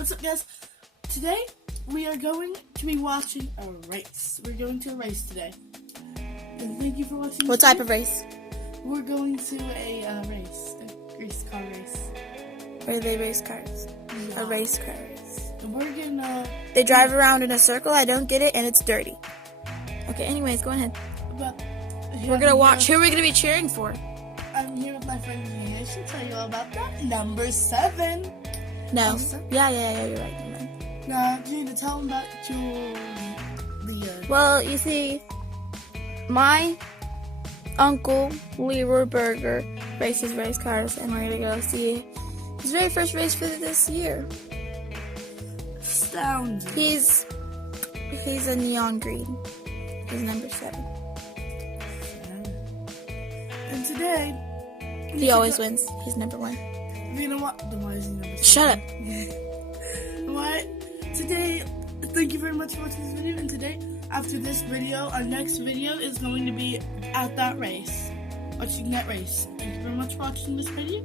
What's up, guys? Today we are going to be watching a race. We're going to a race today. And thank you for watching. What type of race? We're going to a race, a race car race. Where they race cars? Yeah. A race car race. And we're gonna. They drive around in a circle. I don't get it, and it's dirty. Okay. Anyways, go ahead. But We're gonna watch. Who are we gonna be cheering for? I'm here with my friend Mia. She'll tell you all about that. Number 7. No. Awesome. Yeah. You're right. Now, do you need to tell them about your Leah? Well, you see, my uncle Leroy Berger races race cars, and we're gonna go see his very first race for this year. Astounding. He's a neon green. He's number 7. And today, He always wins. He's number 1. you know what? Then why is he number 7? Shut up. What? Today, thank you very much for watching this video. And today, after this video, our next video is going to be at that race. Watching that race. Thank you very much for watching this video.